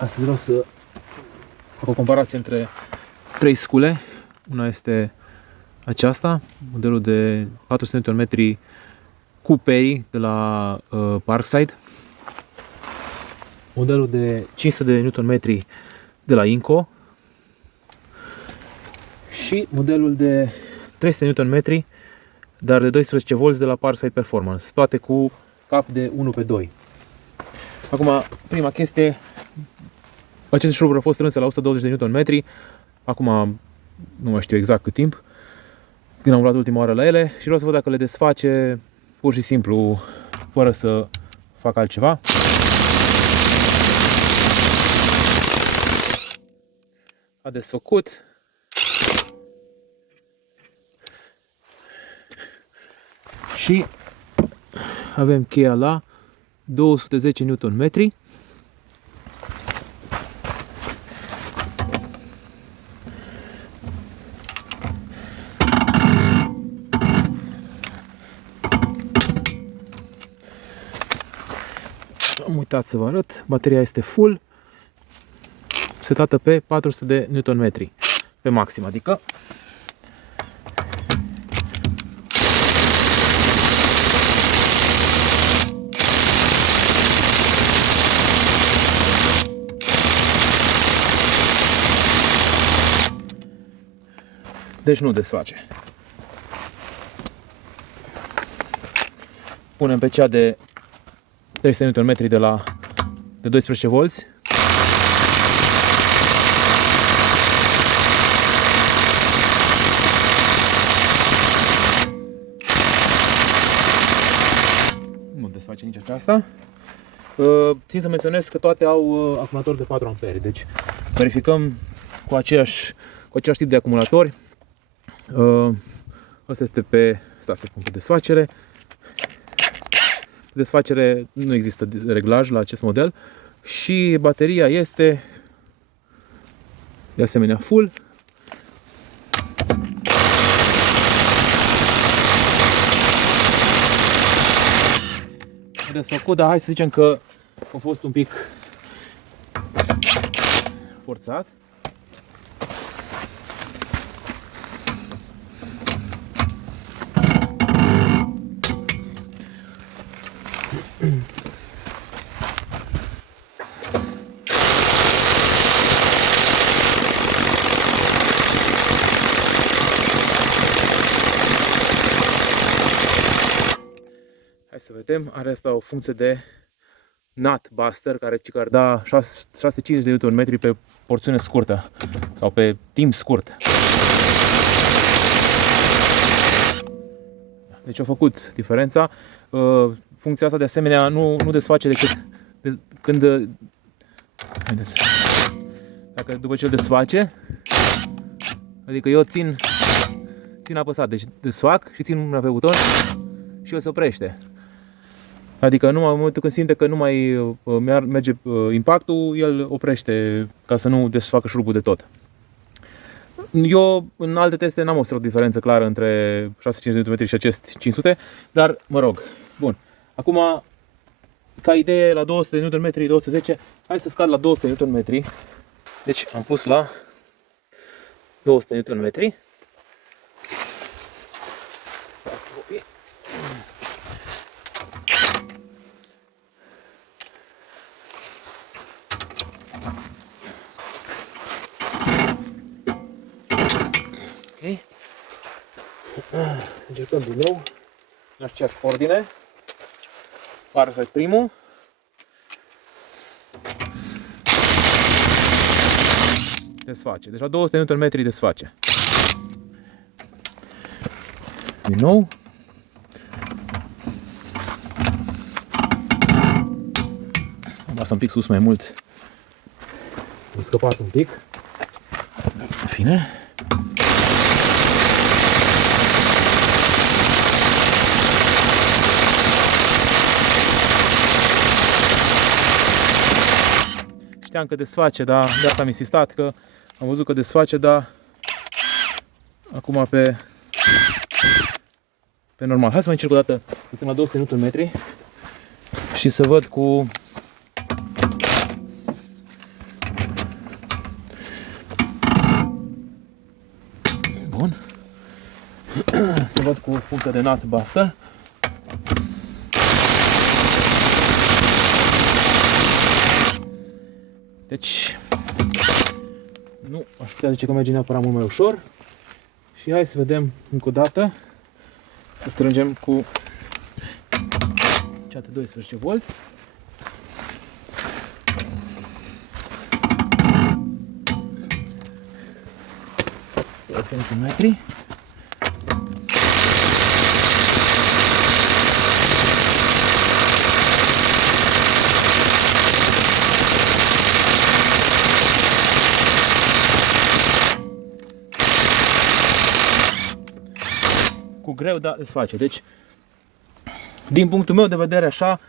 Astăzi vreau să fac o comparație între 3 scule. Una este aceasta, modelul de 400 Nm Coupé de la Parkside, modelul de 500 Nm de la Inco și modelul de 300 Nm dar de 12 V de la Parkside Performance, toate cu cap de 1/2. Acum, prima chestie, aceste șuruburi au fost strânse la 120 Nm, acum nu mai știu exact cât timp, când am luat ultima oară la ele și vreau să văd dacă le desface pur și simplu, fără să fac altceva. A desfăcut. Și avem cheia la 210 Nm. Am uitat să vă arăt, bateria este full, setată pe 400 de Nm, pe maxim, adică. Deci nu desface. Punem pe cea de 300 Nm de 12 V. Nu desface nici aceasta. Țin să menționez că toate au acumulator de 4 A. Deci verificăm cu același tip de acumulatori. Asta este pe, stați să pun pe desfacere. Desfacere nu există reglaj la acest model și bateria este de asemenea full. Desfăcut, dar hai să zicem că a fost un pic forțat. Hai să vedem, are asta o funcție de nut buster care ar da 650 de Nm pe porțiune scurtă sau pe timp scurt. Deci a făcut diferența. Funcția asta de asemenea nu desface decât când, haideți, dacă după ce îl desface, adică eu țin apăsat, deci desfac și țin mâna pe buton și el se oprește. Adică numai în momentul când simte că nu mai merge impactul, el oprește ca să nu desfacă șurubul de tot. Eu în alte teste n-am observat o diferență clară între 650 Nm și acest 500, dar mă rog. Bun. Acum, ca idee, la 200 Nm, 210, hai să scad la 200 Nm. Deci am pus la 200 Nm. Ok. Să încercăm din nou în aceeași ordine. Parkside primul. Desface. Deci la 200 Nm desface. Din nou. Am lăsat un pic sus mai mult. Am scăpat un pic. În fine. Știam că desface, dar de asta am insistat, că am văzut că desface, dar acum pe normal. Hai să mai încerc o dată, suntem la 200 Nm și să văd cu văd cu funcția de nut buster. Deci, nu aș putea zice că merge neapărat mult mai ușor. Și hai să vedem încă o dată, să strângem cu ceate 12 V. Centimetri. Cu greu, dar desface. Deci, din punctul meu de vedere, așa,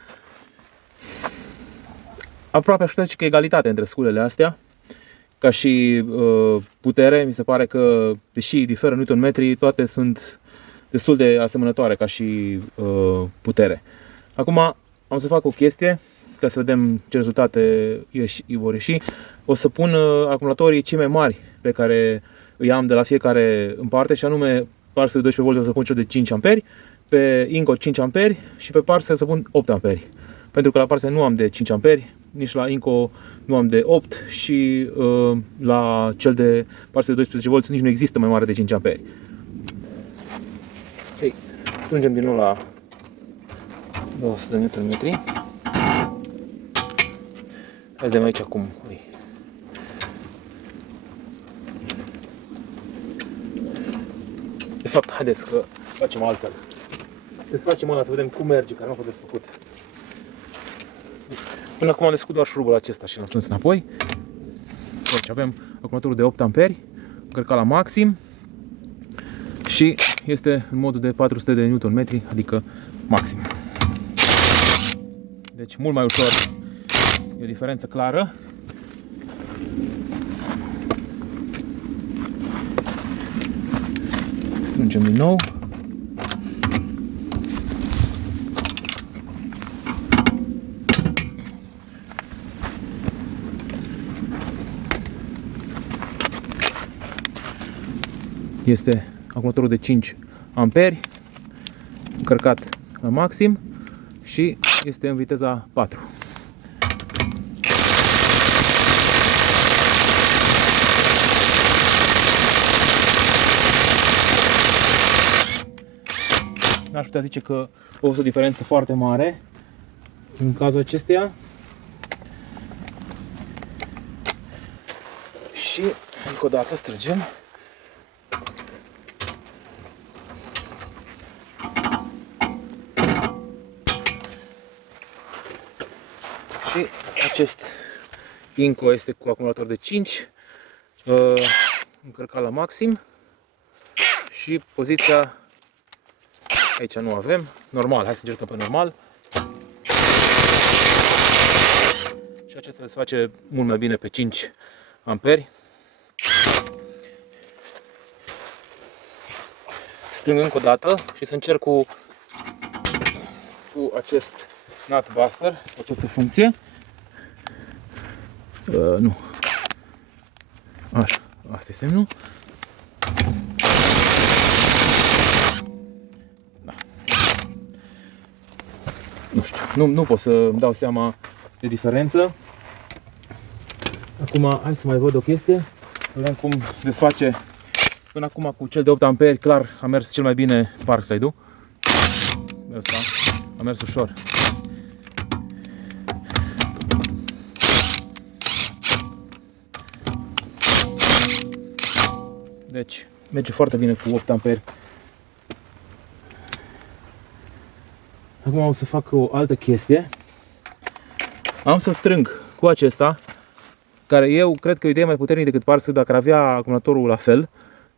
aproape aș putea zice că egalitate între sculele astea. Ca și putere, mi se pare că, deși diferă Newton-metri, toate sunt destul de asemănătoare ca și putere. Acum am să fac o chestie, ca să vedem ce rezultate vor ieși. O să pun acumulatorii cei mai mari pe care îi am de la fiecare în parte, și anume Parcel de 12V o să pun cel de 5 A, pe Inco 5 A și pe Parcel să pun 8 A. Pentru că la Parcel nu am de 5 A, nici la Inco nu am de 8 și la cel de Parcel de 12V nici nu există mai mare de 5 A. Okay. Strângem din nou la 200 de Nm. Hai să vedem aici acum. De fapt, haideți că facem altfel. Desfacem ăla să vedem cum merge, care nu a fost desfăcut. Până acum am desfăcut doar șurubul acesta și l-am strâns înapoi. Deci avem acumulatorul de 8 A, încărcat la maxim și este în modul de 400 de Nm, adică maxim. Deci mult mai ușor, e o diferență clară. Strângem din nou. Este acumulatorul de 5 A, încărcat la maxim și este în viteza 4. N-aș putea zice că a fost o diferență foarte mare în cazul acesteia. Și încă o dată strângem. Și acest Inco este cu acumulator de 5, încărcat la maxim și poziția aici nu avem, normal, hai să încercăm pe normal. Și acesta se face mult mai bine pe 5 A. Strâng încă o dată și să încerc cu acest nut buster, cu această funcție. Nu. Așa, asta e semnul. Da. Nu știu, nu pot să îmi dau seama de diferență. Acum hai să mai văd o chestie. Vedem cum desface. Până acum cu cel de 8 A, clar a mers cel mai bine Parkside-ul. Asta a mers ușor. Deci merge foarte bine cu 8 A. Acum o să fac o altă chestie. Am să strâng cu acesta, care eu cred că e o idee mai puternic decât Parkside dacă ar avea acumulatorul la fel.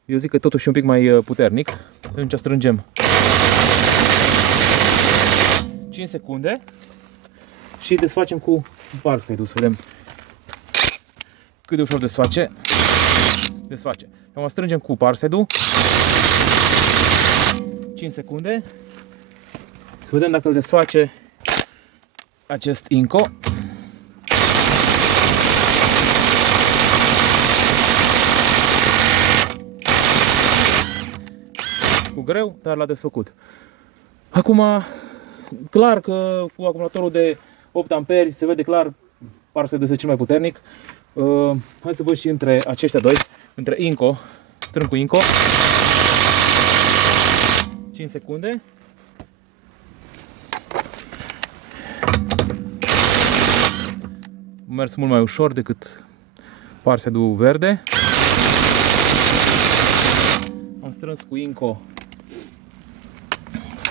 Eu zic că totuși e un pic mai puternic. Atunci strângem 5 secunde și desfacem cu Parkside-ul, să vedem cât de ușor desface. Desface. Acum strângem cu Parkside-ul 5 secunde. Să vedem dacă îl desface acest Inco. Cu greu, dar l-a desfăcut. Acum, clar că cu acumulatorul de 8 amperi se vede clar Parsedul este cel mai puternic. Hai să văd și între aceștia doi, între Inco, strâng cu Inco. 5 secunde. A mers mult mai ușor decât Parsedul verde. Am strâns cu Inco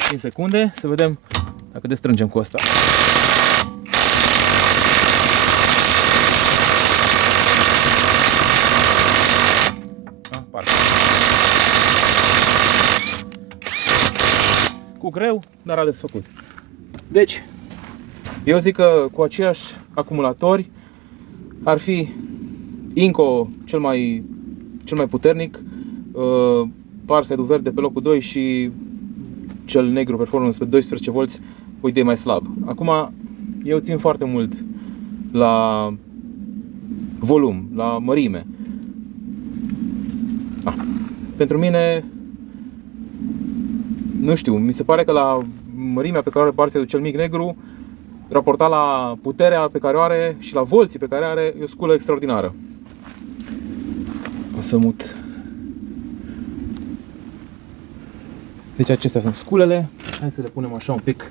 5 secunde, să vedem dacă destrângem cu asta. Cu greu, dar a desfăcut. Deci, eu zic că cu aceiași acumulatori ar fi Inco cel mai puternic, Parsedul verde pe locul 2 și cel negru Performance pe 12 V o idee mai slab. Acum, eu țin foarte mult la volum, la mărime. Pentru mine, nu știu, mi se pare că la mărimea pe care o are Parsedul cel mic negru, raportat la puterea pe care o are și la volții pe care are, e o sculă extraordinară. O să mut. Deci acestea sunt sculele. Hai să le punem așa un pic.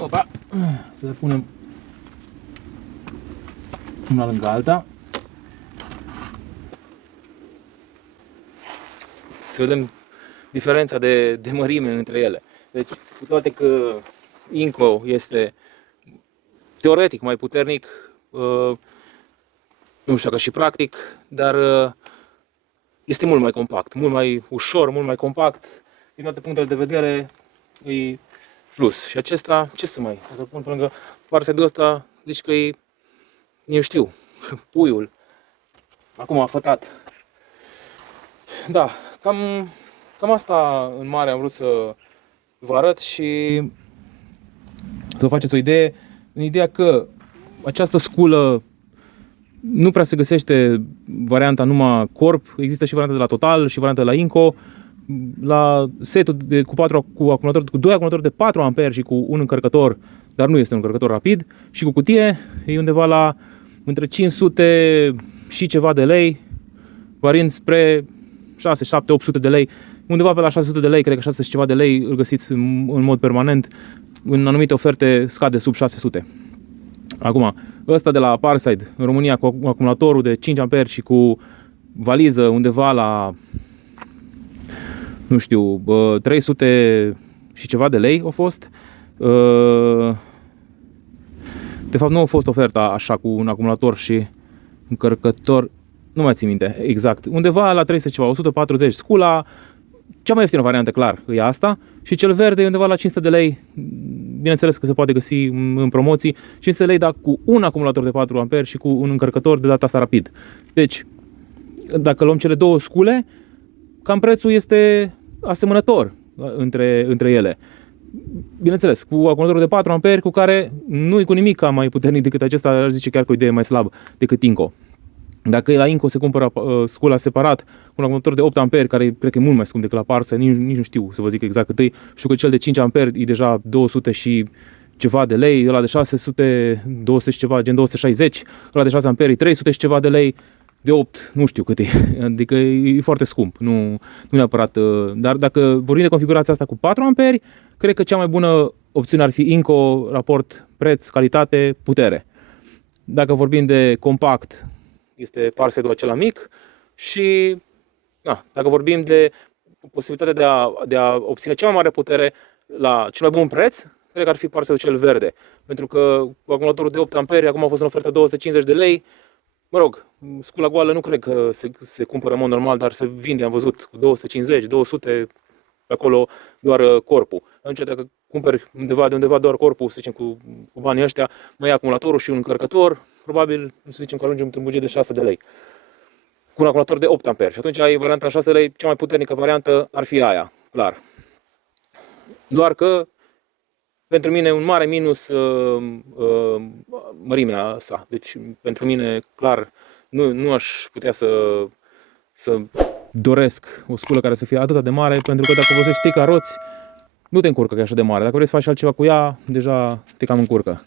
Opa! Să le punem una lângă alta. Să vedem diferența de mărime între ele. Deci, cu toate că Inco este teoretic mai puternic, nu știu dacă și practic, dar este mult mai compact, mult mai ușor, mult mai compact. Din toate punctele de vedere, e plus. Și acesta, ce să mai, dacă pun pe lângă Parsedul ăsta, zici că e, eu știu, puiul. Acum a fătat. Da, cam asta în mare am vrut să vă arăt și să vă faceți o idee, în ideea că această sculă nu prea se găsește varianta numai corp, există și varianta de la Total și varianta de la Inco. La setul cu acumulator, cu 2 acumulatori de 4 amperi și cu un încărcător, dar nu este un încărcător rapid, și cu cutie e undeva la între 500 și ceva de lei, variind spre 6, 7, 800 de lei, undeva pe la 600 de lei, cred că 600 și ceva de lei îl găsiți în mod permanent, în anumite oferte scade sub 600. Acum, ăsta de la Parside, în România, cu acumulatorul de 5 amperi și cu valiză undeva la, nu știu, 300 și ceva de lei a fost. De fapt, nu a fost oferta așa cu un acumulator și încărcător, nu mai țin minte exact, undeva la 300 ceva, 140 scula. Cea mai ieftină variantă, clar, e asta. Și cel verde e undeva la 500 de lei. Bineînțeles că se poate găsi în promoții. 500 de lei, dar cu un acumulator de 4 amperi și cu un încărcător de data asta rapid. Deci, dacă luăm cele două scule, cam prețul este asemănător între ele. Bineînțeles, cu acumulatorul de 4 amperi, cu care nu e cu nimic mai puternic decât acesta, aș zice chiar că o idee mai slabă decât Inco. Dacă la Inco se cumpără scula separat, cu un acumulator de 8 amperi, care cred că e mult mai scump decât la Parside, nici nu știu să vă zic exact cât e. Știu că cel de 5 amperi e deja 200 și ceva de lei, ăla de 600, 200 și ceva, gen 260, ăla de 6 amperi 300 și ceva de lei, de 8 nu știu cât e, adică e foarte scump, nu neapărat. Dar dacă vorbim de configurația asta cu 4 amperi, cred că cea mai bună opțiune ar fi Inco, raport preț, calitate, putere. Dacă vorbim de compact, este Parsedul acela mic și dacă vorbim de posibilitatea de a obține cea mai mare putere la cel mai bun preț, cred că ar fi Parsedul cel verde. Pentru că cu acumulatorul de 8 amperi acum a fost în ofertă 250 de lei. Mă rog, scula goală nu cred că se cumpără în mod normal, dar se vinde, am văzut, cu 250, 200, acolo doar corpul. Atunci dacă cumperi de undeva doar corpul, să zicem, cu banii ăștia, mai ia acumulatorul și un încărcător, probabil, să zicem că ajungem într-un buget de 6 de lei. Cu un acumulator de 8 amperi. Și atunci ai varianta 6 de lei, cea mai puternică variantă ar fi aia, clar. Doar că pentru mine un mare minus mărimea sa. Deci pentru mine, clar, nu aș putea să doresc o sculă care să fie atât de mare, pentru că dacă folosești 3 caroți, nu te încurcă că e așa de mare. Dacă vrei să faci altceva cu ea, deja te cam încurcă.